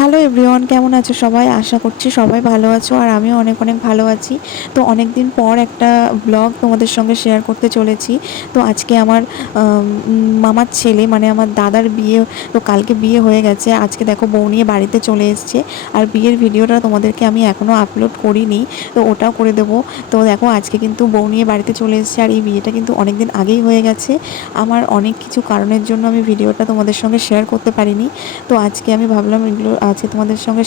Hello everyone, কেমন আছো সবাই? আশা করছি সবাই ভালো আছো আর আমিও অনেক অনেক ভালো আছি। তো অনেক দিন পর একটা ব্লগ তোমাদের সঙ্গে শেয়ার করতে চলেছি। তো আজকে আমার মামার ছেলে মানে আমার দাদার বিয়ে। তো কালকে বিয়ে হয়ে গেছে, আজকে দেখো বউ নিয়ে বাড়িতে চলে এসছে। আর বিয়ের ভিডিওটা তোমাদেরকে আমি এখনও আপলোড করিনি, তো ওটাও করে দেবো। তো দেখো আজকে কিন্তু বউ নিয়ে বাড়িতে চলে এসছে আর এই বিয়েটা কিন্তু অনেক দিন আগেই হয়ে গেছে। আমার অনেক কিছু কারণের জন্য আমি ভিডিওটা তোমাদের সঙ্গে শেয়ার করতে পারিনি। তো আজকে আমি ভাবলাম এগুলো আজকে তোমাদের সঙ্গে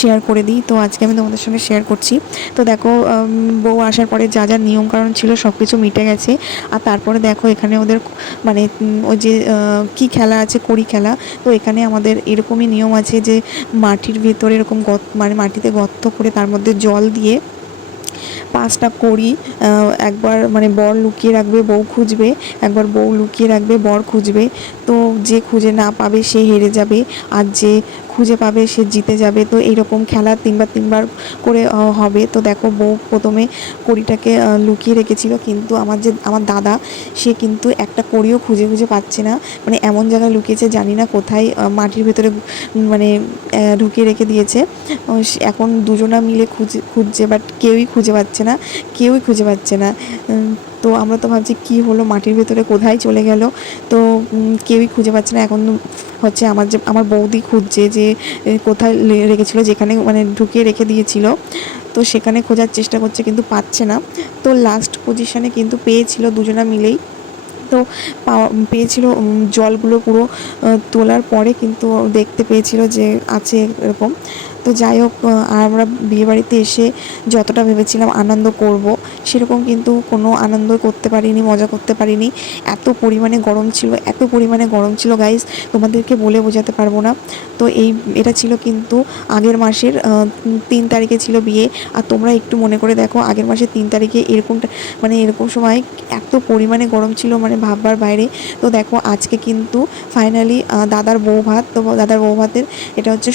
শেয়ার করে দিই। তো আজকে আমি তোমাদের সঙ্গে শেয়ার করছি। তো দেখো বউ আসার পরে যা যা নিয়মকানুন ছিল সব কিছু মিটে গেছে। আর তারপরে দেখো এখানে ওদের মানে ওই যে কী খেলা আছে, কড়ি খেলা। তো এখানে আমাদের এরকমই নিয়ম আছে যে মাটির ভেতরে এরকম মানে মাটিতে গর্ত করে তার মধ্যে জল দিয়ে 5টা কড়ি একবার মানে বর লুকিয়ে রাখবে, বউ খুঁজবে, একবার বউ লুকিয়ে রাখবে, বর খুঁজবে। তো যে খুঁজে না পাবে সে হেরে যাবে, আর যে খুঁজে পাবে সে জিতে যাবে। তো এইরকম খেলা তিনবার করে হবে। তো দেখো বউ প্রথমে কড়িটাকে লুকিয়ে রেখেছিল, কিন্তু আমার দাদা সে কিন্তু একটা কড়িও খুঁজে পাচ্ছে না। মানে এমন জায়গায় লুকিয়েছে, জানি না কোথায়, মাটির ভেতরে মানে ঢুকিয়ে রেখে দিয়েছে। এখন দুজনা মিলে খুঁজছে, বাট কেউই খুঁজে পাচ্ছে না, খুঁজে পাচ্ছে না। তো আমরা তো ভাবছি কী হলো, মাটির ভেতরে কোথায় চলে গেল। তো কেউই খুঁজে পাচ্ছে না। এখন হচ্ছে আমার বৌদি খুঁজছে যে কোথায় রেখেছিল, যেখানে মানে ঢুকিয়ে রেখে দিয়েছিল। তো সেখানে খোঁজার চেষ্টা করছে কিন্তু পাচ্ছে না। তো লাস্ট পজিশানে কিন্তু পেয়েছিল দুজনা মিলেই। তো পেয়েছিল জলগুলো পুরো তোলার পরে কিন্তু দেখতে পেয়েছিল যে আছে এরকম। তো যাই হোক, আমরা বিয়েবাড়িতে এসে যতটা ভেবেছিলাম আনন্দ করব, সেরকম কিন্তু কোনো আনন্দ করতে পারিনি, মজা করতে পারিনি। এত পরিমাণে গরম ছিল গাইস, তোমাদেরকে বলে বোঝাতে পারবো না। তো এটা ছিল কিন্তু আগের মাসের 3 তারিখে ছিল বিয়ে। আর তোমরা একটু মনে করে দেখো, আগের মাসের 3 তারিখে এরকম সময় এত পরিমাণে গরম ছিল, মানে ভাববার বাইরে। তো দেখো আজকে কিন্তু ফাইনালি দাদার বউ ভাত। তো দাদার বউ ভাতের এটা হচ্ছে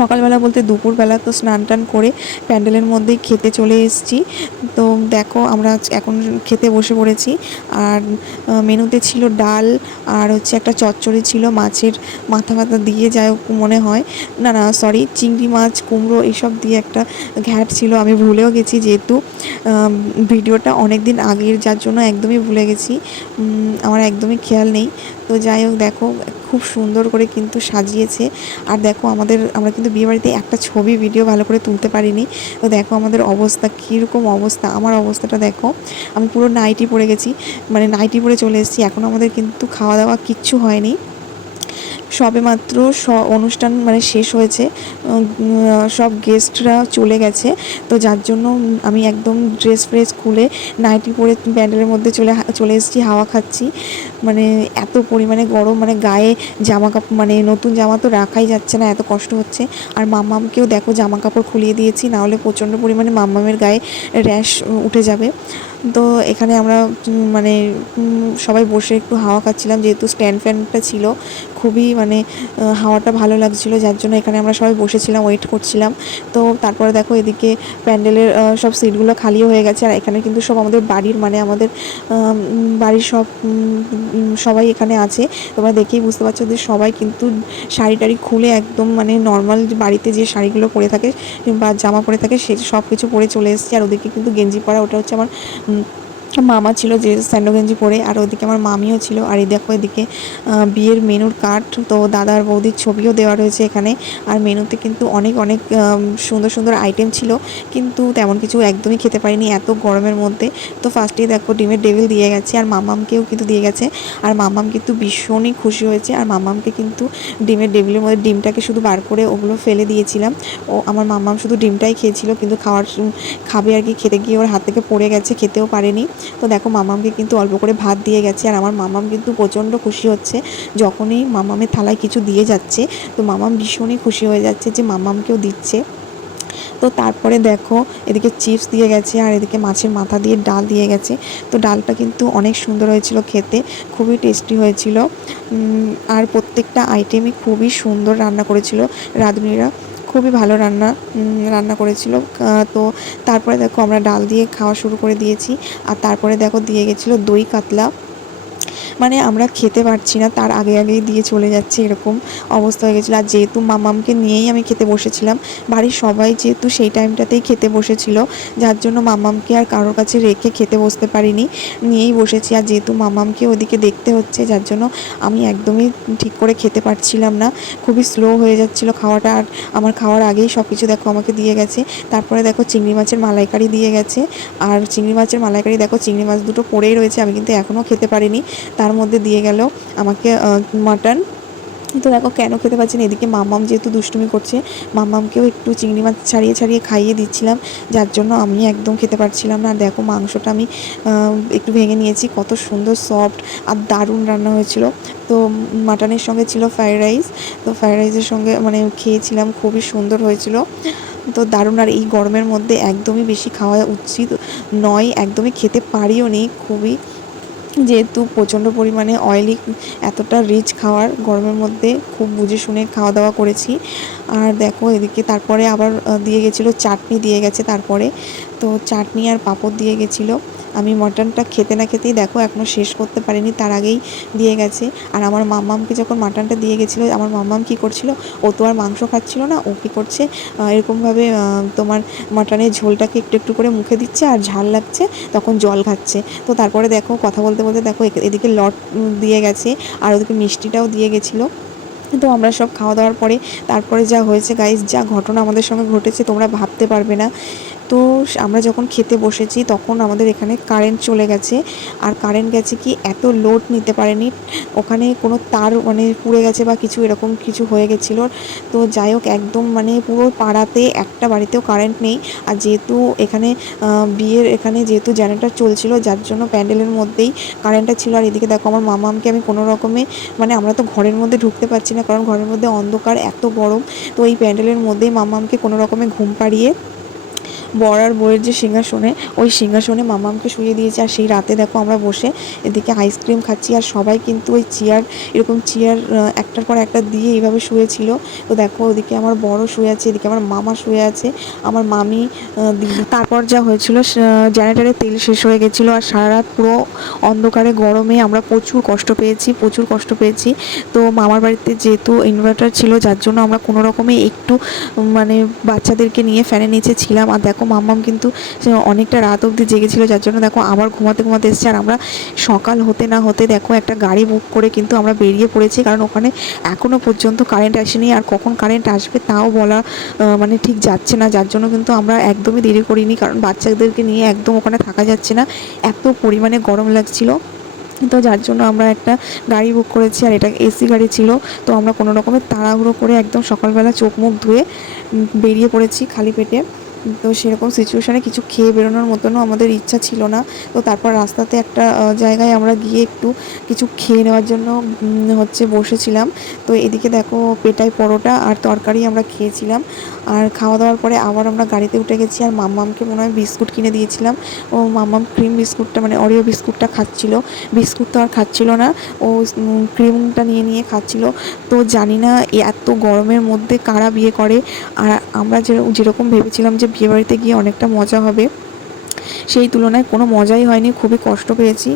সকালবেলা বলতে দুপুরবেলা। তো স্নান টান করে প্যান্ডেলের মধ্যেই খেতে চলে এসেছি। তো দেখো আমরা এখন খেতে বসে পড়েছি। আর মেনুতে ছিল ডাল, আর হচ্ছে একটা চচ্চড়ি ছিল মাছের মাথা দিয়ে, যাই হোক মনে হয়, না সরি, চিংড়ি মাছ কুমড়ো এইসব দিয়ে একটা ঘ্যাট ছিল। আমি ভুলেও গেছি, যেহেতু ভিডিওটা অনেক দিন আগের, যার জন্য একদমই ভুলে গেছি, আমার একদমই খেয়াল নেই। তো যাই হোক দেখো খুব সুন্দর করে কিন্তু সাজিয়েছে। আর দেখো আমরা কিন্তু বিয়েবাড়িতে একটা ছবি ভিডিও ভালো করে তুলতে পারিনি। তো দেখো আমাদের অবস্থা কীরকম অবস্থা, আমার অবস্থাটা দেখো, আমি পুরো নাইটি পরে গেছি, মানে নাইটি পরে চলে এসেছি। এখন আমাদের কিন্তু খাওয়া দাওয়া কিচ্ছু হয়নি, সবেমাত্র অনুষ্ঠান মানে শেষ হয়েছে, সব গেস্টরা চলে গেছে। তো যার জন্য আমি একদম ড্রেস ফ্রেস খুলে নাইটি পরে প্যান্ডেলের মধ্যে চলে এসেছি, হাওয়া খাচ্ছি। মানে এত পরিমাণে গরম, মানে গায়ে জামা কাপড়, মানে নতুন জামা তো রাখাই যাচ্ছে না, এত কষ্ট হচ্ছে। আর মাম্মামকেও দেখো জামা কাপড় খুলিয়ে দিয়েছি, নাহলে প্রচণ্ড পরিমাণে মাম্মামের গায়ে র্যাশ উঠে যাবে। তো এখানে আমরা মানে সবাই বসে একটু হাওয়া খাচ্ছিলাম, যেহেতু স্ট্যান্ড ফ্যানটা ছিল, খুবই মানে হাওয়াটা ভালো লাগছিলো, যার জন্য এখানে আমরা সবাই বসেছিলাম, ওয়েট করছিলাম। তো তারপরে দেখো এদিকে প্যান্ডেলের সব সিটগুলো খালিও হয়ে গেছে। আর এখানে কিন্তু সব আমাদের বাড়ির, মানে আমাদের বাড়ির সবাই এখানে আছে। তোমরা দেখেই বুঝতে পারছো যে সবাই কিন্তু শাড়ি টাড়ি খুলে একদম মানে নর্মাল বাড়িতে যে শাড়িগুলো পরে থাকে বা জামা পরে থাকে সে সব কিছু পরে চলে এসেছে। আর ওদিকে কিন্তু গেঞ্জি পরা, ওটা হচ্ছে আমার মামা ছিল যে স্যান্ডো গেঞ্জি পরে। আর ওদিকে আমার মামিও ছিল। আর এই দেখো এদিকে বিয়ের মেনুর কার্ড, তো দাদার বৌদির ছবিও দেওয়া রয়েছে এখানে। আর মেনুতে কিন্তু অনেক অনেক সুন্দর সুন্দর আইটেম ছিল, কিন্তু তেমন কিছু একদমই খেতে পারিনি এত গরমের মধ্যে। তো ফার্স্টেই দেখো ডিমের ডেভিল দিয়ে গেছে, আর মামামকেও কিন্তু দিয়ে গেছে। আর মামাম কিন্তু ভীষণই খুশি হয়েছে। আর মামামকে কিন্তু ডিমের ডেভিলের মধ্যে ডিমটাকে শুধু বার করে ওগুলো ফেলে দিয়েছিলাম। আমার মামাম শুধু ডিমটাই খেয়েছিল, কিন্তু খাবে আর কি, খেতে গিয়ে ওর হাত থেকে পড়ে গেছে, খেতেও পারেনি। তো দেখো মামামকে কিন্তু অল্প করে ভাত দিয়ে গেছে। আর আমার মামাম কিন্তু প্রচণ্ড খুশি হচ্ছে, যখনই মামামের থালায় কিছু দিয়ে যাচ্ছে তো মামাম ভীষণই খুশি হয়ে যাচ্ছে যে মামামকেও দিচ্ছে। তো তারপরে দেখো এদিকে চিপস দিয়ে গেছে, আর এদিকে মাছের মাথা দিয়ে ডাল দিয়ে গেছে। তো ডালটা কিন্তু অনেক সুন্দর হয়েছিল খেতে, খুবই টেস্টি হয়েছিল। আর প্রত্যেকটা আইটেমই খুবই সুন্দর রান্না করেছিল রাঁধুনিরা, খুবই ভালো রান্না করেছিল। তো তারপরে দেখো আমরা ডাল দিয়ে খাওয়া শুরু করে দিয়েছি। আর তারপরে দেখো দিয়ে গেছিলো দই কাতলা। মানে আমরা খেতে পারছি না, তার আগে আগেই দিয়ে চলে যাচ্ছে, এরকম অবস্থা হয়ে গেছিলো। আর যেহেতু মামামকে নিয়েই আমি খেতে বসেছিলাম, বাড়ির সবাই যেহেতু সেই টাইমটাতেই খেতে বসেছিল, যার জন্য মামামকে আর কারোর কাছে রেখে খেতে বসতে পারিনি, নিয়েই বসেছি। আর যেহেতু মামামকে ওদিকে দেখতে হচ্ছে, যার জন্য আমি একদমই ঠিক করে খেতে পারছিলাম না, খুবই স্লো হয়ে যাচ্ছিলো খাওয়াটা। আর আমার খাওয়ার আগেই সব কিছু দেখো আমাকে দিয়ে গেছে। তারপরে দেখো চিংড়ি মাছের মালাইকারি দিয়ে গেছে, আর চিংড়ি মাছের মালাইকারি দেখো চিংড়ি মাছ দুটো পড়েই রয়েছে, আমি কিন্তু এখনও খেতে পারিনি। তার মধ্যে দিয়ে গেল আমাকে মাটন। তো দেখো কেন খেতে পারছি না, এদিকে মাম্মাম যেহেতু দুষ্টুমি করছে, মাম্মামকেও একটু চিংড়ি মাছ ছাড়িয়ে ছাড়িয়ে খাইয়ে দিচ্ছিলাম, যার জন্য আমি একদম খেতে পারছিলাম না। আর দেখো মাংসটা আমি একটু ভেঙে নিয়েছি, কত সুন্দর সফট আর দারুণ রান্না হয়েছিল। তো মাটনের সঙ্গে ছিল ফ্রাইড রাইস, তো ফ্রাইড রাইসের সঙ্গে মানে খেয়েছিলাম, খুবই সুন্দর হয়েছিল, তো দারুণ। আর এই গরমের মধ্যে একদমই বেশি খাওয়া উচিত নয়, একদমই খেতে পারিও নি, খুবই যেহেতু প্রচণ্ড পরিমাণে অয়েলি, এতটা রিচ খাওয়ার গরমের মধ্যে খুব বুঝে শুনে খাওয়া দাওয়া করেছি। আর দেখো এদিকে তারপরে আবার দিয়ে গেছিলো চাটনি, দিয়ে গেছে তারপরে, তো চাটনি আর পাঁপড় দিয়ে গেছিলো। আমি মাটনটা খেতে না খেতেই দেখো এখনও শেষ করতে পারিনি, তার আগেই দিয়ে গেছে। আর আমার মাম্মামকে যখন মাটনটা দিয়ে গেছিলো, আমার মাম্মাম কী করছিল, ও তো আর মাংস খাচ্ছিল না, ও কী করছে এরকমভাবে তোমার মাটনের ঝোলটাকে একটু একটু করে মুখে দিচ্ছে, আর ঝাল লাগছে তখন জল খাচ্ছে। তো তারপরে দেখো কথা বলতে বলতে দেখো এদিকে লট দিয়ে গেছে, আর ওদিকে মিষ্টিটাও দিয়ে গেছিলো। তো আমরা সব খাওয়া দাওয়ার পরে তারপরে যা হয়েছে গাইস, যা ঘটনা আমাদের সঙ্গে ঘটেছে তোমরা ভাবতে পারবে না। তো আমরা যখন খেতে বসেছি তখন আমাদের এখানে কারেন্ট চলে গেছে, আর কারেন্ট গেছে কি এত লোড নিতে পারেনি, ওখানে কোনো তার মানে পুড়ে গেছে বা কিছু এরকম কিছু হয়ে গেছিলো। তো যাই হোক একদম মানে পুরো পাড়াতে একটা বাড়িতেও কারেন্ট নেই। আর যেহেতু এখানে বিয়ের এখানে যেহেতু জেনারেটর চলছিল, যার জন্য প্যান্ডেলের মধ্যেই কারেন্টটা ছিল। আর এদিকে দেখো আমার মামামকে আমি কোনো রকমে মানে আমরা তো ঘরের মধ্যে ঢুকতে পারছি না, কারণ ঘরের মধ্যে অন্ধকার, এত গরম। তো এই প্যান্ডেলের মধ্যেই মামামকে কোনো রকমে ঘুম পাড়িয়ে বর আর বউয়ের যে সিংহাসনে, ওই সিংহাসনে মামামকে শুইয়ে দিয়েছে। আর সেই রাতে দেখো আমরা বসে এদিকে আইসক্রিম খাচ্ছি, আর সবাই কিন্তু ওই চেয়ার, এরকম চেয়ার একটার পর একটা দিয়ে এইভাবে শুয়েছিল। তো দেখো ওদিকে আমার বড় শুয়ে আছে, এদিকে আমার মামা শুয়ে আছে, আমার মামি, দিদি। তারপর যা হয়েছিল, জেনারেটারে তেল শেষ হয়ে গেছিলো, আর সারা রাত পুরো অন্ধকারে গরমে আমরা প্রচুর কষ্ট পেয়েছি, প্রচুর কষ্ট পেয়েছি। তো মামার বাড়িতে যেহেতু ইনভার্টার ছিল, যার জন্য আমরা কোনো রকমে একটু মানে বাচ্চাদেরকে নিয়ে ফ্যানের নিচে ছিলাম। আর দেখো মাম্মাম কিন্তু অনেকটা রাত অবধি জেগেছিলো, যার জন্য দেখো আবার ঘুমাতে ঘুমাতে এসছে। আর আমরা সকাল হতে না হতে দেখো একটা গাড়ি বুক করে কিন্তু আমরা বেরিয়ে পড়েছি, কারণ ওখানে এখনও পর্যন্ত কারেন্ট আসেনি, আর কখন কারেন্ট আসবে তাও বলা মানে ঠিক যাচ্ছে না। যার জন্য কিন্তু আমরা একদমই দেরি করিনি, কারণ বাচ্চাদেরকে নিয়ে একদম ওখানে থাকা যাচ্ছে না, এত পরিমাণে গরম লাগছিলো। তো যার জন্য আমরা একটা গাড়ি বুক করেছি, আর এটা এসি গাড়ি ছিল। তো আমরা কোনো রকমের তাড়াহুড়ো করে একদম সকালবেলা চোখ মুখ ধুয়ে বেরিয়ে পড়েছি খালি পেটে। তো সেরকম সিচুয়েশানে কিছু খেয়ে বেরোনোর মতনও আমাদের ইচ্ছা ছিল না। তো তারপর রাস্তাতে একটা জায়গায় আমরা গিয়ে একটু কিছু খেয়ে নেওয়ার জন্য হচ্ছে বসেছিলাম। তো এদিকে দেখো পেটাই পরোটা আর তরকারি আমরা খেয়েছিলাম। আর খাওয়া দাওয়ার পরে আবার আমরা গাড়িতে উঠে গেছি, আর মাম্মামকে মনে হয় বিস্কুট কিনে দিয়েছিলাম। ও মাম্মাম ক্রিম বিস্কুটটা মানে অরিও বিস্কুটটা খাচ্ছিল, বিস্কুট তো আর খাচ্ছিল না, ও ক্রিমটা নিয়ে নিয়ে খাচ্ছিল। তো জানি না এত গরমের মধ্যে কারা বিয়ে করে। আর আমরা যেরকম ভেবেছিলাম যে বিয়েবাড়িতে গিয়ে অনেকটা মজা হবে, সেই তুলনায় কোনো মজাই হয়নি, খুবই কষ্ট পেয়েছি।